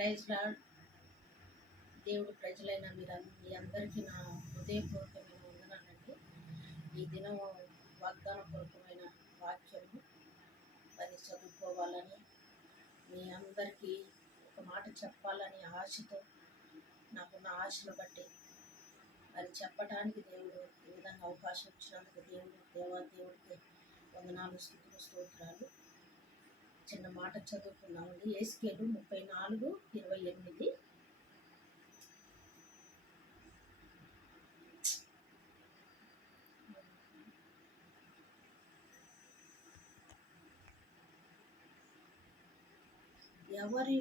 Praise lord. దేవుడి ప్రజలైన మీ అందరికీ నా హృదయపూర్వకమైన వందనాలండి. ఈ దినం వాగ్దానపూర్వకమైన వాక్యము మరి చదువుకోవాలని, మీ అందరికీ ఒక మాట చెప్పాలని ఆశతో, నాకున్న ఆశను బట్టి మరి చెప్పడానికి దేవుడు ఈ విధంగా అవకాశం ఇచ్చినందుకు దేవుడికి వందనాలు, స్తుతులు, స్తోత్రాలు. చిన్న మాట చదువుకున్నామండి. యేసకేలు 34:28. ఎవరి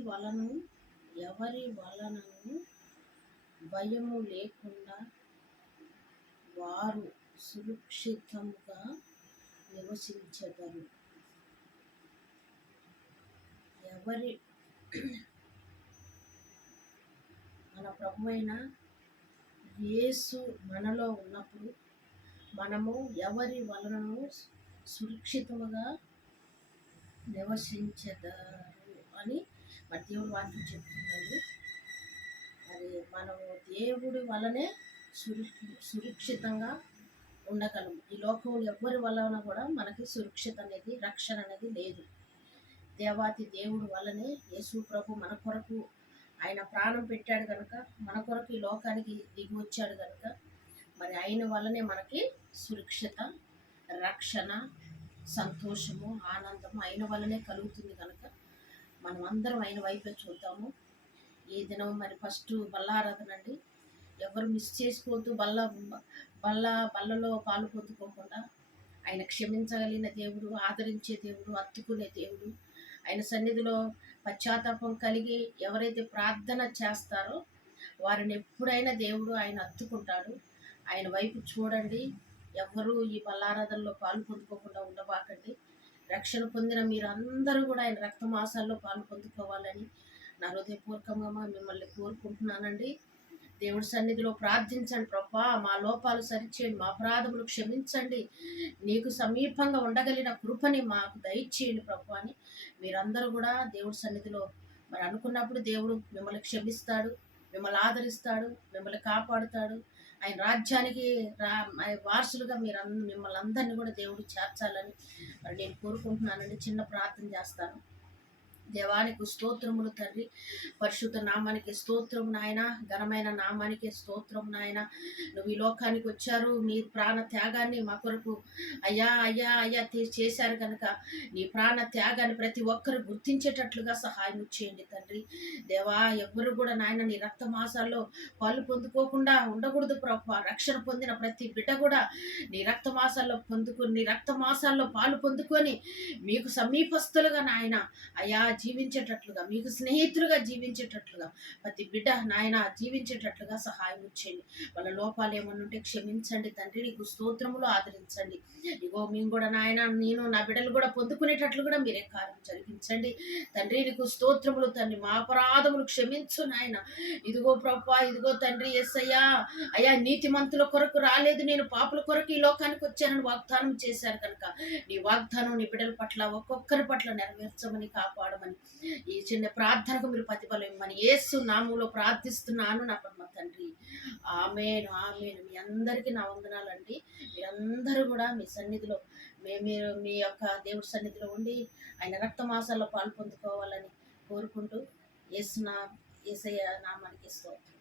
వలనను భయము లేకుండా వారు సురక్షితంగా నివసించెదరు. మన ప్రభువైన యేసు మనలో ఉన్నప్పుడు మనము ఎవరి వలనను సురక్షితముగా నివసించెదరు అని మరి దేవుడి వాక్యం చెప్తుందండి. మరి మనము దేవుడి వలనే సురక్షితంగా ఉండగలము. ఈ లోకంలో ఎవరి వలన కూడా మనకి సురక్షిత అనేది, రక్షణ అనేది లేదు. దేవాతి దేవుడు వల్లనే యేసు ప్రభు మన కొరకు ఆయన ప్రాణం పెట్టాడు కనుక, మన కొరకు ఈ లోకానికి దిగి వచ్చాడు కనుక, మరి ఆయన వల్లనే మనకి సురక్షిత, రక్షణ, సంతోషము, ఆనందము ఆయన వల్లనే కలుగుతుంది కనుక మనం అందరం ఆయన వైపే చూద్దాము. ఈ దినం మరి ఫస్ట్ బల్లారాధన అండి. ఎవరు మిస్ చేసుకోవద్దు. బల్లలో పాలు పొందుకోకుండా ఆయన క్షమించగలిగిన దేవుడు, ఆదరించే దేవుడు, హత్తుకునే దేవుడు. ఆయన సన్నిధిలో పశ్చాత్తాపం కలిగి ఎవరైతే ప్రార్థన చేస్తారో వారిని ఎప్పుడైనా దేవుడు ఆయన హత్తుకుంటాడు. ఆయన వైపు చూడండి. ఎవరు ఈ బల్లారాధనలో పాలు పొందుకోకుండా ఉండబాకండి. రక్షణ పొందిన మీరందరూ కూడా ఆయన రక్తమాసాల్లో పాలు పొందుకోవాలని నా హృదయపూర్వకంగా మిమ్మల్ని కోరుకుంటున్నానండి. దేవుడి సన్నిధిలో ప్రార్థించండి. ప్రభా, మా లోపాలు సరిచేయండి, మా అపరాధములు క్షమించండి, నీకు సమీపంగా ఉండగలిగిన కృపని మాకు దయచేయండి ప్రభు అని మీరందరూ కూడా దేవుడి సన్నిధిలో మరి అనుకున్నప్పుడు దేవుడు మిమ్మల్ని క్షమిస్తాడు, మిమ్మల్ని ఆదరిస్తాడు, మిమ్మల్ని కాపాడుతాడు. ఆయన రాజ్యానికి వారసులుగా మిమ్మల్ని అందరినీ కూడా దేవుడు చేర్చాలని మరి నేను కోరుకుంటున్నానండి. చిన్న ప్రార్థన చేస్తాను. దేవానికి స్తోత్రములు తండ్రి, పరిశుద్ధ నామానికి స్తోత్రం నాయన, ఘనమైన నామానికి స్తోత్రం నాయన. నువ్వు ఈ లోకానికి వచ్చారు, మీ ప్రాణ త్యాగాన్ని మా కొరకు అయ్యా అయ్యా అయ్యా చేశారు కనుక నీ ప్రాణ త్యాగాన్ని ప్రతి ఒక్కరు గుర్తించేటట్లుగా సహాయం చేయండి తండ్రి. దేవా, ఎవ్వరు కూడా నాయన నీ రక్తమాసాల్లో పాలు పొందుకోకుండా ఉండకూడదు ప్రభు. రక్షణ పొందిన ప్రతి బిడ్డ కూడా నీ రక్తమాసాల్లో పాలు పొందుకొని మీకు సమీపస్తులుగా నాయన అయ్యా జీవించేటట్లుగా, మీకు స్నేహితులుగా జీవించేటట్లుగా ప్రతి బిడ్డ నాయన జీవించేటట్లుగా సహాయం చేయండి. వాళ్ళ లోపాలు ఏమన్నా ఉంటే క్షమించండి తండ్రి. నీకు స్తోత్రములు ఆదరించండి. ఇగో మేము కూడా నాయన, నేను నా బిడ్డలు కూడా పొందుకునేటట్లు కూడా మీరే కార్యం జరిగించండి తండ్రి. నీకు స్తోత్రములు తండ్రి. మా అపరాధములు క్షమించు నాయన. ఇదిగో ప్రభా, ఇదిగో తండ్రి యేసయ్యా, అయ్యా నీతిమంతుల కొరకు రాలేదు, నేను పాపుల కొరకు ఈ లోకానికి వచ్చానని వాగ్దానం చేశారు కనుక నీ వాగ్దానం నీ బిడ్డల పట్ల ఒక్కొక్కరి పట్ల నెరవేర్చమని, కాపాడమని, ఈ చిన్న ప్రార్థనకు మీరు ప్రతిఫలం ఇవ్వమని యేసు నామములో ప్రార్థిస్తున్నాను నా పరమ తండ్రి. ఆమేను, ఆమేను. మీ అందరికీ నా వందనాలండి. మీరందరూ కూడా మీ సన్నిధిలో మీరు మీ యొక్క దేవుడి సన్నిధిలో ఉండి ఆయన రక్తమాసాల్లో పాలు పొందుకోవాలని కోరుకుంటూ యేసయ్య నామానికి స్తోత్రం.